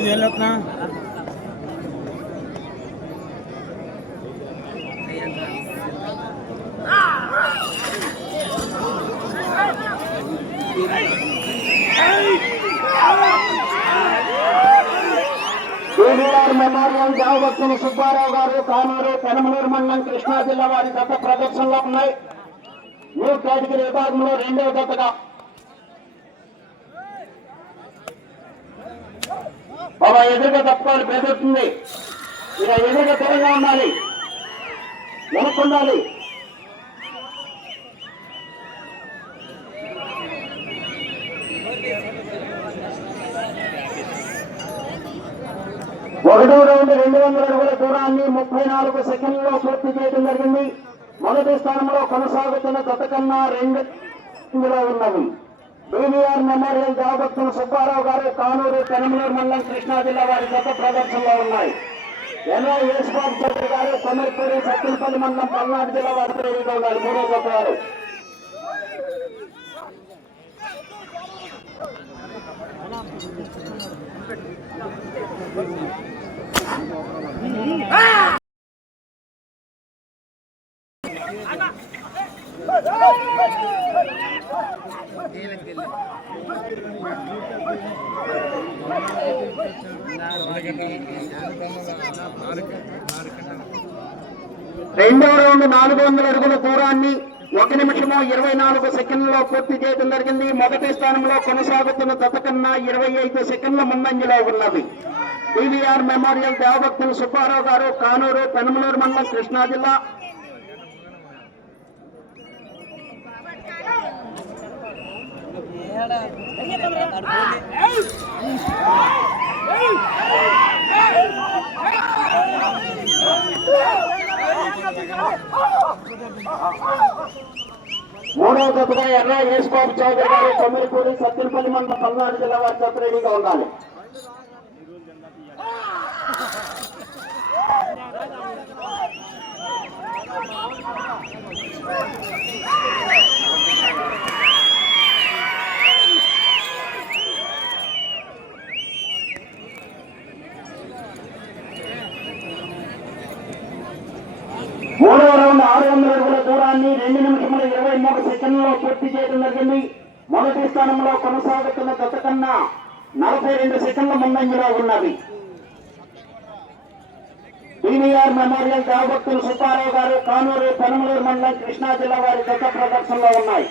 ఐదేళ్ళట్నా KVR memorial దేవభక్తులు సుబ్బారావు గారు కానూరు పెనమలూరు మండలం కృష్ణా జిల్లా వారి గత ప్రదర్శనలో ఉన్నాయి. న్యూ కేటగిరీ విభాగంలో రెండవ గతగా బాబా ఎదురుగా తప్పుకోవాలి బెదురుతుంది ఇక ఎదురుగా దూరంగా ఉండాలి. వెనక్కుండాలి. ఒకటో రౌండ్ రెండు వందల అడుగుల దూరాన్ని ముప్పై నాలుగు సెకండ్లలో పూర్తి చేయడం జరిగింది. మొదటి స్థానంలో కొనసాగుతున్న గత కన్నా రెండు ఇందులో ఉన్నవి. బీవీఆర్ మెమోరియల్ దేవభక్తులు సుబ్బారావు గారు కానూరు పెనమలూరు మండలం కృష్ణా జిల్లా వారి గత ప్రదర్శనలో ఉన్నాయి ఎన్ఐ యేసుబాబు చౌదరి గారు కొమర్పూడి సత్తులపల్లి మండలం పల్నాడు జిల్లా వారి ప్రేరిగా ఉన్నారు మూడో గత వారు రెండవ రౌండ్ నాలుగు వందల అడుగుల దూరాన్ని ఒక నిమిషము ఇరవై నాలుగు సెకండ్లలో పూర్తి చేయడం జరిగింది. మొదటి స్థానంలో కొనసాగుతున్న తతకన్నా ఇరవై ఐదు సెకండ్ల ముందంజలో ఉన్నది. టీవీఆర్ మెమోరియల్ దేవభక్తులు సుబ్బారావు గారు కానూరు పెనమలూరు మండలం కృష్ణా జిల్లా. మూడవ జతగా ఎర్ర యేసుబాబు చౌదరి గారు కొమ్మిరిపూడి సత్తినపల్లి మండలం పల్నాడు జిల్లా వారి జత రెడీగా ఉండాలి మూడవ రౌండ్ ఆరు వందల అడుగుల దూరాన్ని రెండు నిమిషముల ఇరవై మూడు సెకండ్లలో పూర్తి చేయడం జరిగింది. మొదటి స్థానంలో కొనసాగుతున్న గత కన్నా నలభై రెండు సెకండ్ల ముందంజలో ఉన్నది. బీవీఆర్ మెమోరియల్ దేవభక్తులు సుబ్బారావు గారు కానూరు పనమలూరు మండలం కృష్ణా జిల్లా వారి గత ప్రదర్శనలో ఉన్నాయి.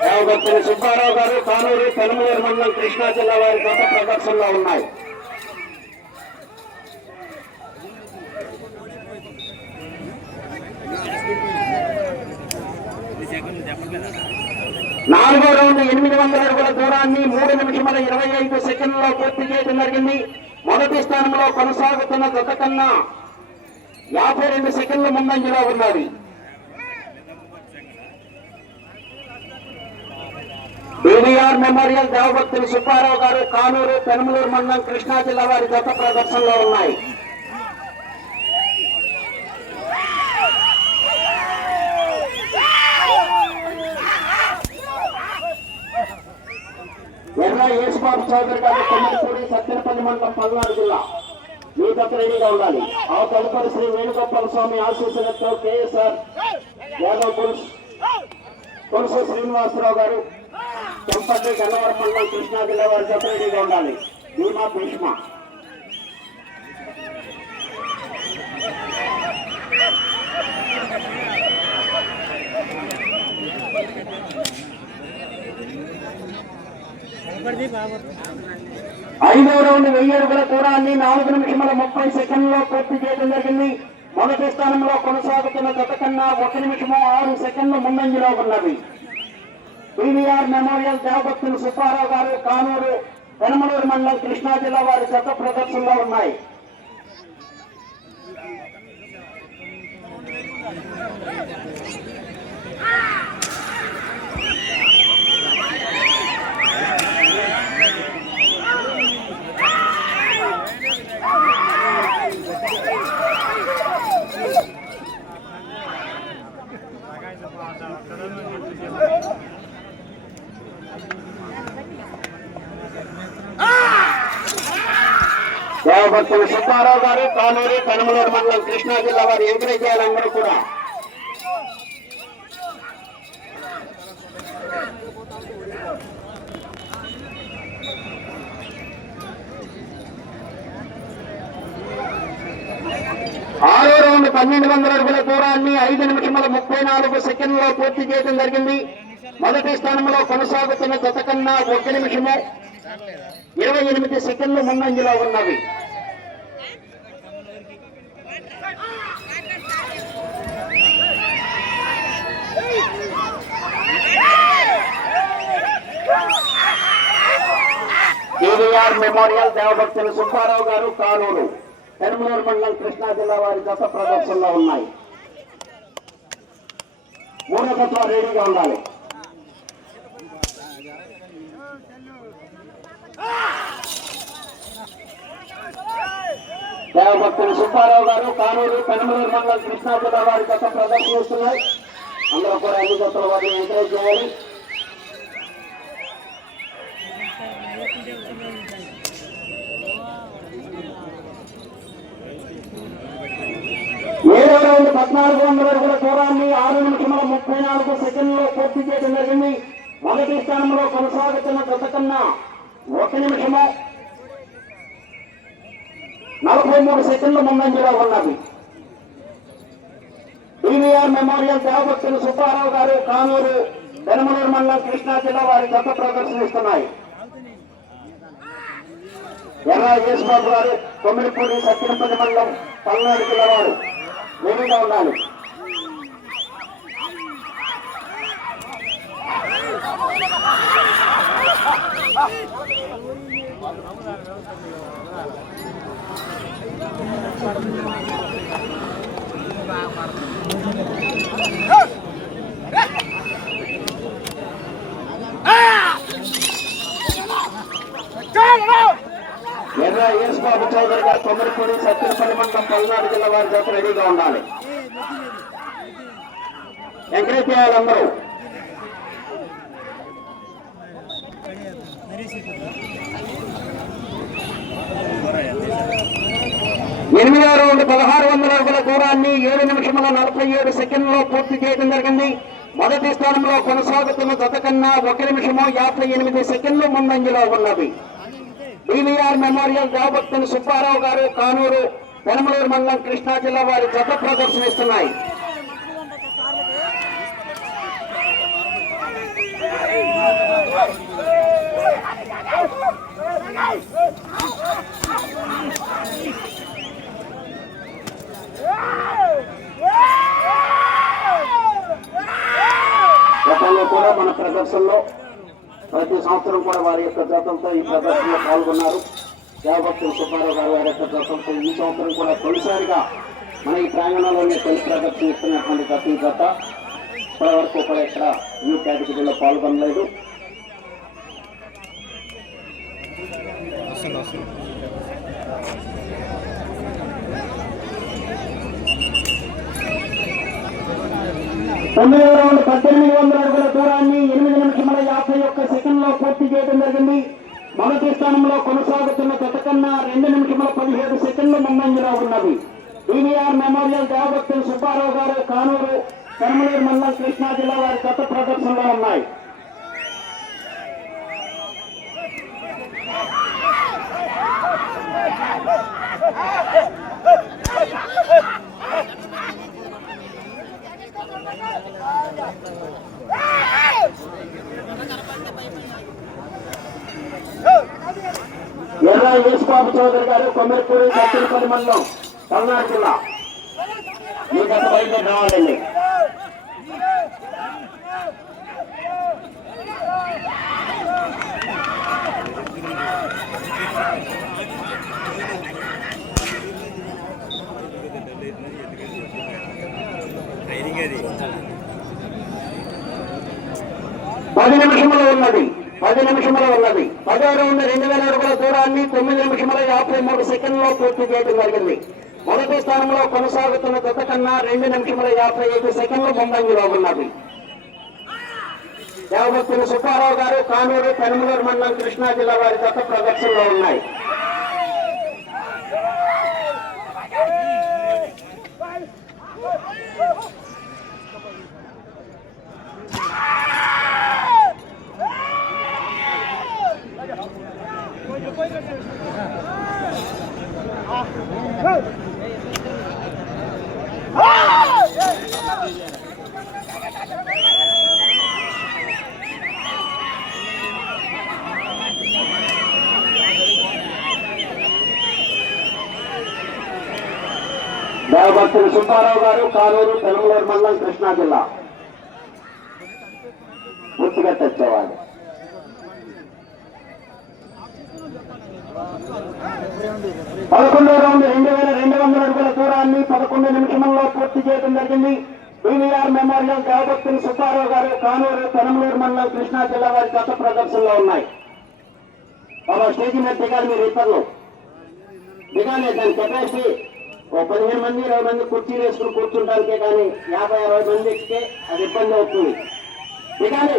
దేవభక్తులు సుబ్బారావు గారు కానూరు పెనమలూరు మండలం కృష్ణా జిల్లా వారి గత ప్రదర్శనలో ఉన్నాయి. నాలుగో రౌండ్ ఎనిమిది వందల అడుగుల దూరాన్ని మూడు నిమిషముల ఇరవై ఐదు సెకండ్లలో పూర్తి చేయడం జరిగింది. మొదటి స్థానంలో కొనసాగుతున్న గత కన్నా యాభై రెండు సెకండ్ల ముందంజలో ఉన్నది బీడీఆర్ మెమోరియల్ దేవభక్తులు సుబ్బారావు గారు కానూరు పెనమలూరు మండలం కృష్ణా జిల్లా వారి గత ప్రదర్శనలో ఉన్నాయి. ఎర్ర యేసుబాబు చౌదరి గారు కొమ్మడిపూడి సత్తెనపల్లి మండలం పల్నాడు జిల్లా. మీ గత రెడీగా ఉండాలి ఆ తదుపరి శ్రీ వేణుగోపాల స్వామి ఆశీస్సులతో కేఎస్ఆర్ యాదవ్ పురుష్ పురుష శ్రీనివాసరావు గారు చంపల్లి గన్నవరం మండలం కృష్ణా జిల్లా వారి గత రెడీగా ఉండాలి భీమా భీష్మ. ఐదో రౌండ్ వెయ్యి అడుగుల దూరాన్ని నాలుగు నిమిషముల ముప్పై సెకండ్లో పూర్తి చేయడం జరిగింది. మొదటి స్థానంలో కొనసాగుతున్న గత కన్నా ఒక నిమిషము ఆరు సెకండ్లు ముందంజలో ఉన్నది. పీవీఆర్ మెమోరియల్ దేవభక్తులు సుబ్బారావు గారు కానూరు పెనమలూరు మండలం కృష్ణా జిల్లా వారి గత ప్రదర్శనలో ఉన్నాయి. దేవభక్తులు గారు కానూరు కనుమలూరు మండలం కృష్ణా జిల్లా వారి ఎంకరేజ్ చేయాలందరూ కూడా. ఆరో రౌండ్ పన్నెండు వందల అడుగుల దూరాన్ని ఐదు నిమిషముల ముప్పై నాలుగు సెకండ్లో పూర్తి చేయడం జరిగింది. మొదటి స్థానంలో కొనసాగుతున్న గత కన్నా ఒక నిమిషము ఇరవై ఎనిమిది సెకండ్లు ముందంజలో ఉన్నవి. కేవీఆర్ మెమోరియల్ దేవభక్తులు సుబ్బారావు గారు కానూరు. పెరుమూరు మండలం కృష్ణా జిల్లా వారి గత ప్రదర్శనలో ఉన్నాయి. మూడకత్వం రెడీగా ఉండాలి. దేవభక్తులు సుబ్బారావు గారు కానూరు పెనమలూరు మండలం కృష్ణా జిల్లా వారి గత ప్రదర్శనిస్తున్నాయి అందరూ కూడా అన్ని జతల వారిని ఎంకరేజ్ చేయాలి ఏడో రౌండ్ పద్నాలుగు వందల అడుగుల దూరాన్ని ఆరు నిమిషముల ముప్పై నాలుగు సెకండ్లో పూర్తి చేయడం జరిగింది. మొదటి స్థానంలో కొనసాగుతున్న గత కన్నా ఒక నిమిషము నలభై మూడు సెకండ్ల ముందంజలో ఉన్నది. డివిఆర్ మెమోరియల్ దేవభక్తులు సుబ్బారావు గారు కానూరు పెనమలూరు మండలం కృష్ణా జిల్లా వారి గత ప్రదర్శనిస్తున్నాయి. ఎర్ర యేసుబాబు గారు తొమ్మిదిపూడి సత్యనపల్లి మండలం పల్నాడు జిల్లా వారు. రెడీగా ఉండాలి ఎర్ర యేసుబాబు చౌదరి గారు తొమ్మిదిపూడి సత్యపల్లి మండలం పల్నాడు జిల్లా వారి చేత రెడీగా ఉండాలి. ఎంకరేజ్ చేయాలి అందరూ ఎనిమిదో రౌండ్ పదహారు వందల అడుగుల దూరాన్ని ఏడు నిమిషముల నలభై ఏడు సెకండ్లో పూర్తి చేయడం జరిగింది. మొదటి స్థానంలో కొనసాగుతున్న గత కన్నా ఒక నిమిషము యాభై ఎనిమిది సెకండ్లు ముందంజలో ఉన్నది. బీవీఆర్ మెమోరియల్ దేవభక్తులు సుబ్బారావు గారు కానూరు పెనమలూరు మండలం కృష్ణా జిల్లా వారి జత ప్రదర్శనిస్తున్నాయి. గతంలో కూడా మన ప్రదర్శనలో ప్రతి సంవత్సరం కూడా వారి యొక్క జతంతో ఈ ప్రదర్శనలో పాల్గొన్నారు. దేవభక్తులు సుబ్బారావు గారు వారి యొక్క జతంతో ఈ సంవత్సరం కూడా తొలిసారిగా మన ఈ ప్రాంగణంలోనే తొలి ప్రదర్శన ఇస్తున్నటువంటి ప్రతి జత ఇప్పటివరకు కూడా ఇక్కడ న్యూ కేటగిరీలో పాల్గొనలేదు. తొమ్మిది వందల పద్దెనిమిది వందల మొదటి స్థానంలో కొనసాగుతున్న గత కన్నా రెండు నిమిషముల పదిహేడు సెకండ్లు ముందంజలో ఉన్నది డివిఆర్ మెమోరియల్ దేవభక్తులు సుబ్బారావు గారు కానూరు కర్మలూరు మండలం కృష్ణా జిల్లా వారి గత ప్రదర్శనలో ఉన్నాయి. ఎర్ర యేసుబాబు చౌదరి గారు కొమ్మిరిపూడి దక్షిణపల్లి మండలం పల్నాడు జిల్లా. మీకు అంత బయలుదేరి రావాలండి. పది నిమిషంలో ఉన్నది. నిమిషములు ఉన్నది. పదో రౌండ్ రెండు వేల అడుగుల దూరాన్ని తొమ్మిది నిమిషముల యాభై మూడు సెకండ్లో పూర్తి చేయడం జరిగింది. మొదటి స్థానంలో కొనసాగుతున్న జత కన్నా రెండు నిమిషముల యాభై ఐదు సెకండ్లు ముందంజలో ఉన్నది. దేవభక్తులు సుబ్బారావు గారు కానూరు పెనమలూరు మండలం కృష్ణా జిల్లా వారి జత ప్రదర్శనలో ఉన్నాయి. దేవభక్తులు సుబ్బారావు గారు కానూరు పెనమలూరు మండలం కృష్ణా జిల్లా పూర్తిగా తెచ్చేవాడు పదకొండో రౌండ్ రెండు వేల రెండు వందల అడుగుల దూరాన్ని పదకొండు నిమిషంలో పూర్తి చేయడం జరిగింది. బీవీఆర్ మెమోరియల్ దేవభక్తులు సుబ్బారావు గారు కానూరు పెనమలూరు మండలం కృష్ణా జిల్లా వారి గత ప్రదర్శనలో ఉన్నాయి. బాబా స్టేజ్ మీద దిగాలి మీరు ఇద్దరు దిగాలి దాని కెపాసిటీ ఓ పదిహేను మంది ఇరవై మంది కుర్చీలు వేసుకుని కూర్చుంటానికే కానీ యాభై అరవై మంది ఎక్కితే అది ఇబ్బంది అవుతుంది. దిగాలి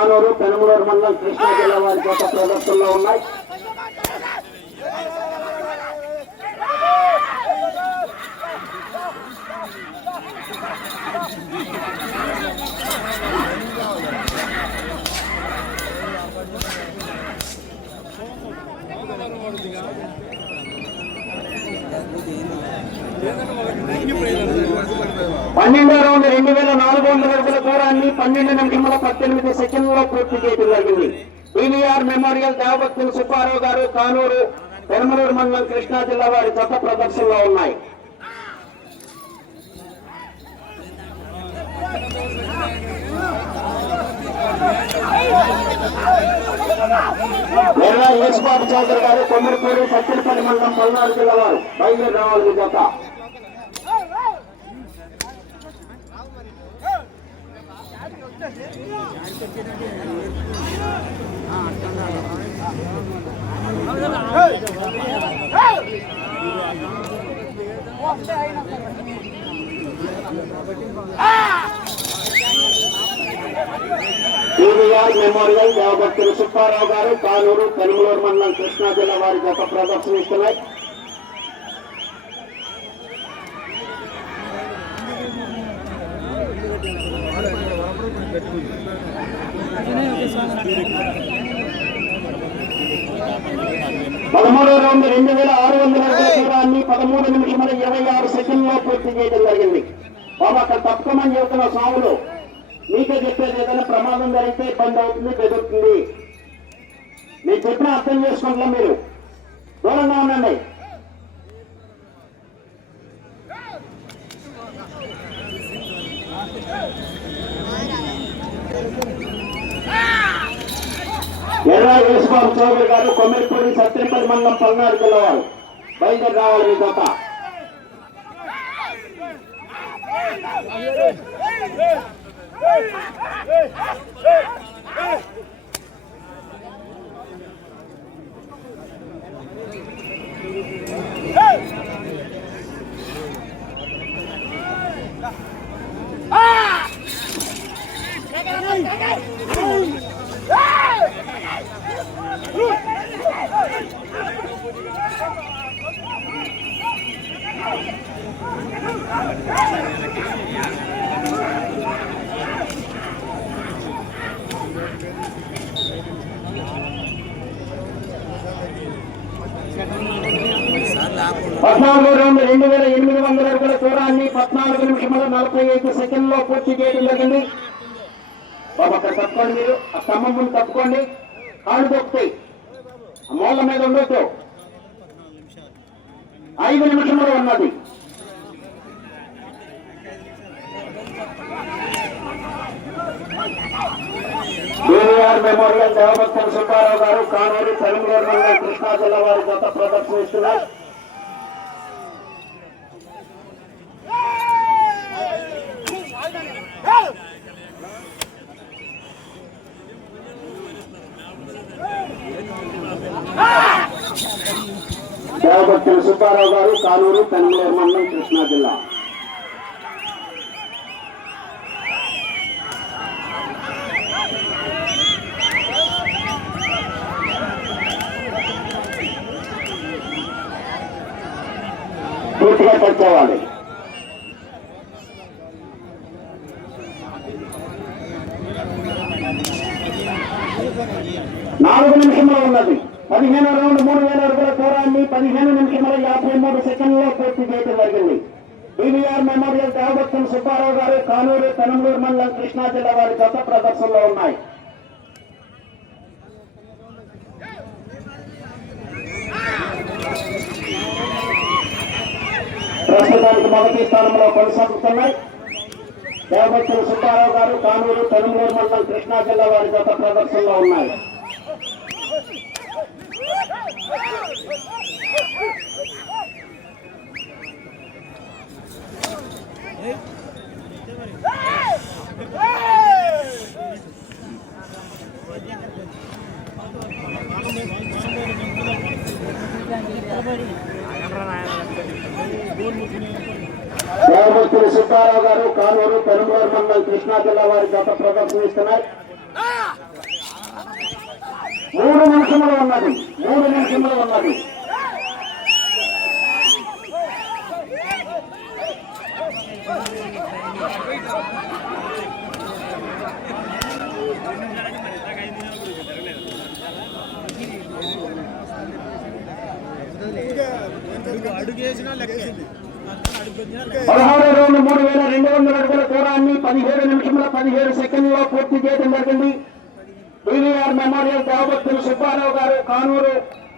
సుబ్బారావు గారు మండలం కృష్ణా జిల్లా వారి చేత ప్రదర్శనలో ఉన్నాయి పన్నెండో రౌండ్ రెండు వేల నాలుగు వందల అడుగుల దూరాన్ని పన్నెండు నిమిషముల పద్దెనిమిది సెకండ్లలో పూర్తి చేయడం జరిగింది. బీవీఆర్ మెమోరియల్ దేవభక్తులు సుబ్బారావు గారు కానూరు పెరమలూరు మండలం కృష్ణా జిల్లా వారి జత ప్రదర్శనలో ఉన్నాయి. వేర్లా యేసుబాబు చౌదరి గారు కొమ్మరిపూడి సత్యనపల్లి మండలం పల్నాడు జిల్లా వారు బయలుదేరి రావాలి జత. టీవీఆర్ మెమోరియల్ దేవభక్తులు సుబ్బారావు గారు కానూరు పెనుమలూరు మండలం కృష్ణా జిల్లా వారి గత ప్రదర్శనిస్తున్నాయి పదమూడో రౌండ్ రెండు వేల ఆరు వందల దూరాన్ని పదమూడు నిమిషముల ఇరవై ఆరు సెకండ్లో పూర్తి చేయడం జరిగింది. బాబా అక్కడ తప్పమని చెబుతున్న సాగులు మీకే చెప్పేది ఏదైనా ప్రమాదం జరిగితే ఇబ్బంది అవుతుంది బెదురుతుంది. నేను చెప్పిన అర్థం చేసుకుంటున్నా మీరు? దూరంగా ఉండండి. ఎర్రా యేసుబాబు చౌదరి గారు కొమ్మిరిపూడి సత్యనపల్లి మండలం పల్నాడు జిల్లా వారు. బయలుదేరి రావాలి మీ జత. పద్నాలుగు ఎనిమిది వందల అడుగుల దూరాన్ని పద్నాలుగు నిమిషముల నలభై ఐదు సెకండ్లో పూర్తి చేయడం జరిగింది. బాబు తప్పుకోండి మీరు ఆ స్తంభం ముందు తప్పుకోండి. కాళ్ళు తొక్కుతాయి మూల మీద ఉండొచ్చు ఐదు నిమిషములు ఉన్నది. బీవీఆర్ మెమోరియల్ దేవభక్తుల సుబ్బారావు గారు కానూరు తెలంగాణ మండలం కృష్ణా జిల్లా వారి గత ప్రదర్శనిస్తున్నారు దేవభక్తులు సుబ్బారావు గారు కానూరు తెలంగాణ మండలం కృష్ణా జిల్లా. పూర్తిగా తెచ్చేవాలి నాలుగు నిమిషంలో ఉన్నది పదిహేను రౌండ్ మూడు వేల అడుగుల దూరాన్ని పదిహేను నిమిషముల యాభై మూడు సెకండ్లలో పూర్తి చేయడం జరిగింది బీవీఆర్ మెమోరియల్ దేవభక్తుల సుబ్బారావు గారు కానూరు మండలం కృష్ణా జిల్లా వారి గత ప్రదర్శనలో ఉన్నాయి. ప్రస్తుతానికి మొదటి స్థానంలో కొనసాగుతున్నాయి. దేవభక్తులు సుబ్బారావు గారు కానూరు పెనంలూరు మండలం కృష్ణా జిల్లా వారి గత ప్రదర్శనలో ఉన్నాయి. Hey. దేవభక్తులు సుబ్బారావు గారు కానూరు పెనుమూరు మండలం కృష్ణా జిల్లా వారి గత ప్రదర్శనిస్తున్నారు మూడు నిమిషంలో ఉన్నది మూడు నిమిషంలో ఉన్నది. పదహారు రోజులు మూడు వేల రెండు వందల అడుగుల దూరాన్ని పదిహేడు నిమిషముల పదిహేడు సెకండ్లలో పూర్తి చేయడం జరిగింది. బీవీఆర్ మెమోరియల్ దేవభక్తులు సుబ్బారావు గారు కానూరు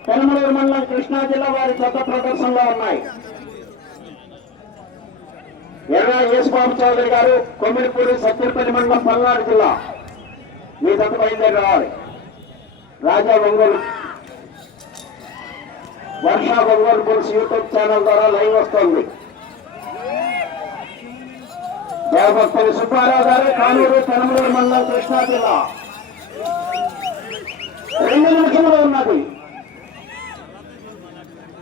పెనమలూరు మండలం కృష్ణా జిల్లా వారి కొత్త ప్రదర్శనలో ఉన్నాయి. ఎర్ర యేసుబాబు చౌదరి గారు కొమ్మిడిపూడి సత్యపల్లి మండలం పల్నాడు జిల్లా. మీ జత బయలుదేరి రావాలి. రాజా ఒంగోలు. వర్ష ఒంగోలు పులుసు యూట్యూబ్ ఛానల్ ద్వారా లైవ్ వస్తుంది. దేవభక్తులు సుబ్బారావు గారు కానూరు పెనమలూరు మండలం కృష్ణా జిల్లా. రెండు నిమిషంలో ఉన్నది.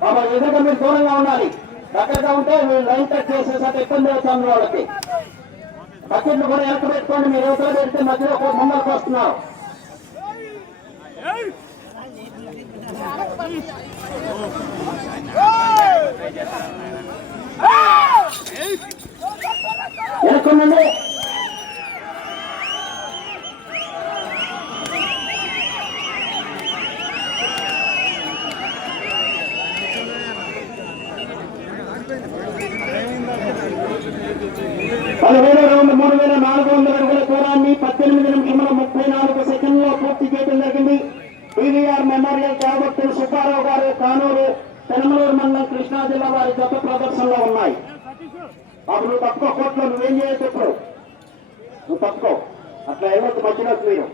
మమ్మల్ని ఎదురుగా మీరు దూరంగా ఉండాలి? దగ్గరగా ఉంటే మీరు లైన్ కట్ చేసేసరికి ఇబ్బంది అవుతుంది వాళ్ళకి. బకెట్లు కూడా వెనక పెట్టుకోండి మీరు యువతలో పెడితే మధ్యలో ఒక ముందరకు వస్తున్నారు. పదమూడు పదిహేడు రౌండ్ మూడు వేల నాలుగు వందల పీవీఆర్ మెమోరియల్ దేవభక్తులు సుబ్బారావు గారు కానూరు పెనమలూరు మండలం కృష్ణా జిల్లా వారి గత ప్రదర్శనలో ఉన్నాయి. అప్పుడు నువ్వు తక్కువ కోర్టులో నువ్వేం చేయొచ్చు ఇప్పుడు. నువ్వు తక్కువ అట్లా వెళ్ళొద్దు మధ్యలో మీరు?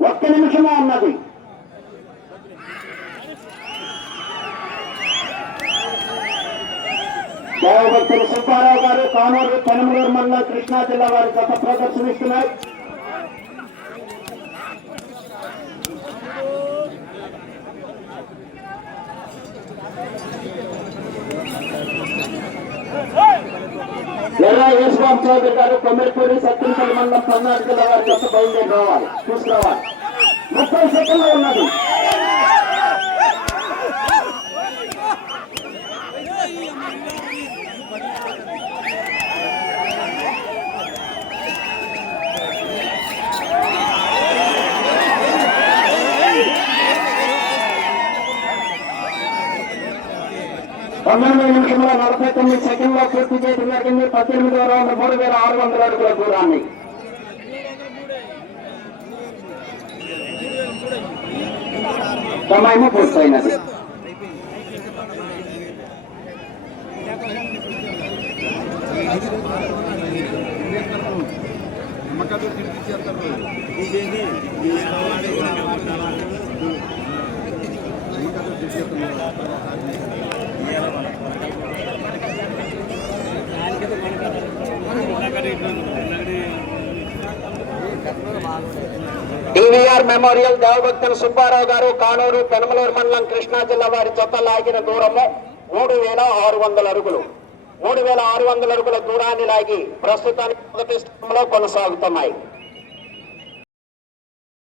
ఒక్క నిమిషమే అన్నది? దేవభక్తులు సుబ్బారావు గారు కానూరు పెనమలూరు మండలం కృష్ణా జిల్లా వారి గత ప్రదర్శనిస్తున్నారు ఎలా యేసుబాబు చదువు పెట్టారు? కొమ్మిడిపూడి సత్యంపల్లి మండలం పల్నాడు జిల్లా వారి గత బయలుదేరి రావాలి. తీసుకురావాలి. ముప్పై సెకండ్లు ఉన్నది. పన్నెండు నిమిషంలో నలభై తొమ్మిది సెకండ్లో పూర్తి చేయడం జరిగింది. పద్దెనిమిదో రౌండ్ మూడు వేల ఆరు వందల అడుగుల దూరాన్ని. సమయము పూర్తయినది. డివిఆర్ మెమోరియల్ దేవభక్తుల సుబ్బారావు గారు కానూరు పెనమలూరు మండలం కృష్ణా జిల్లా వారి చెత్త లాగిన దూరము మూడు వేల ఆరు వందల అడుగులు. మూడు వేల ఆరు వందల అడుగుల దూరాన్ని లాగి ప్రస్తుతానికి మొదటి స్థానంలో కొనసాగుతున్నాయి.